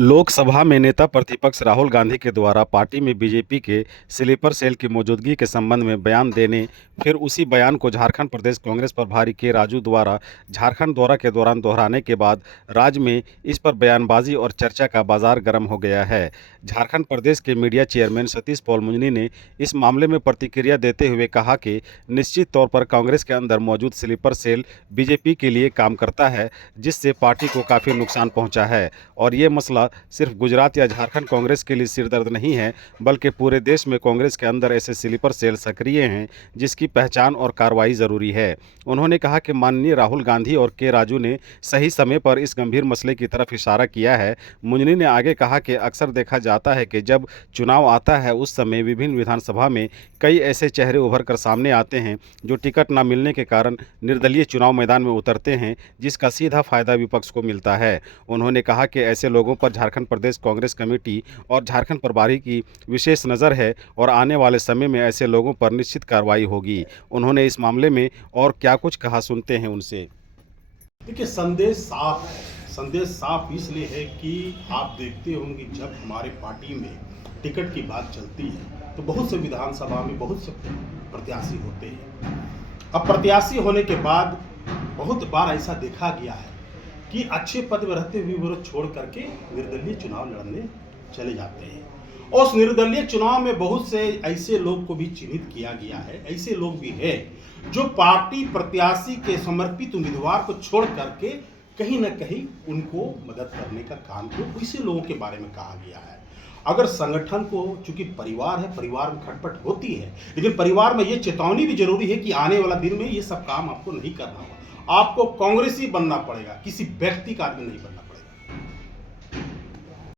लोकसभा में नेता प्रतिपक्ष राहुल गांधी के द्वारा पार्टी में बीजेपी के स्लीपर सेल की मौजूदगी के संबंध में बयान देने, फिर उसी बयान को झारखंड प्रदेश कांग्रेस प्रभारी के राजू द्वारा झारखंड दौरा के दौरान दोहराने के बाद राज्य में इस पर बयानबाजी और चर्चा का बाजार गर्म हो गया है। झारखंड प्रदेश के मीडिया चेयरमैन सतीश पॉल मुंजनी ने इस मामले में प्रतिक्रिया देते हुए कहा कि निश्चित तौर पर कांग्रेस के अंदर मौजूद स्लीपर सेल बीजेपी के लिए काम करता है, जिससे पार्टी को काफ़ी नुकसान पहुंचा है और ये मसला सिर्फ गुजरात या झारखंड कांग्रेस के लिए सिरदर्द नहीं है, बल्कि पूरे देश में कांग्रेस के अंदर ऐसे स्लीपर सेल सक्रिय हैं जिसकी पहचान और कार्रवाई ज़रूरी है। उन्होंने कहा कि माननीय राहुल गांधी और के राजू ने सही समय पर इस गंभीर मसले की तरफ इशारा किया है। मुंजनी ने आगे कहा कि अक्सर देखा जाता है कि जब चुनाव आता है उस समय विभिन्न विधानसभा में कई ऐसे चेहरे उभर कर सामने आते हैं जो टिकट न मिलने के कारण निर्दलीय चुनाव मैदान में उतरते हैं, जिसका सीधा फायदा विपक्ष को मिलता है। उन्होंने कहा कि ऐसे लोगों पर झारखंड प्रदेश कांग्रेस कमेटी और झारखंड प्रभारी की विशेष नज़र है और आने वाले समय में ऐसे लोगों पर निश्चित कार्रवाई होगी। उन्होंने इस मामले में और क्या कुछ कहा, सुनते हैं उनसे। देखिए, संदेश साफ है। संदेश साफ इसलिए है कि आप देखते होंगे जब हमारे पार्टी में टिकट की बात चलती है तो बहुत से विधानसभा में बहुत से प्रत्याशी होते हैं। अब प्रत्याशी होने के बाद बहुत बार ऐसा देखा गया है कि अच्छे पद में रहते हुए वो छोड़ करके निर्दलीय चुनाव लड़ने चले जाते हैं। और उस निर्दलीय चुनाव में बहुत से ऐसे लोग को भी चिन्हित किया गया है। ऐसे लोग भी हैं जो पार्टी प्रत्याशी के समर्पित उम्मीदवार को छोड़ करके कहीं ना कहीं उनको मदद करने का काम किया। इसी लोगों के बारे में कहा गया है। अगर संगठन को, चूंकि परिवार है, परिवार में खटपट होती है, लेकिन परिवार में ये चेतावनी भी जरूरी है कि आने वाला दिन में ये सब काम आपको नहीं करना होगा। आपको कांग्रेसी बनना पड़ेगा, किसी व्यक्ति का आदमी नहीं बनना पड़ेगा।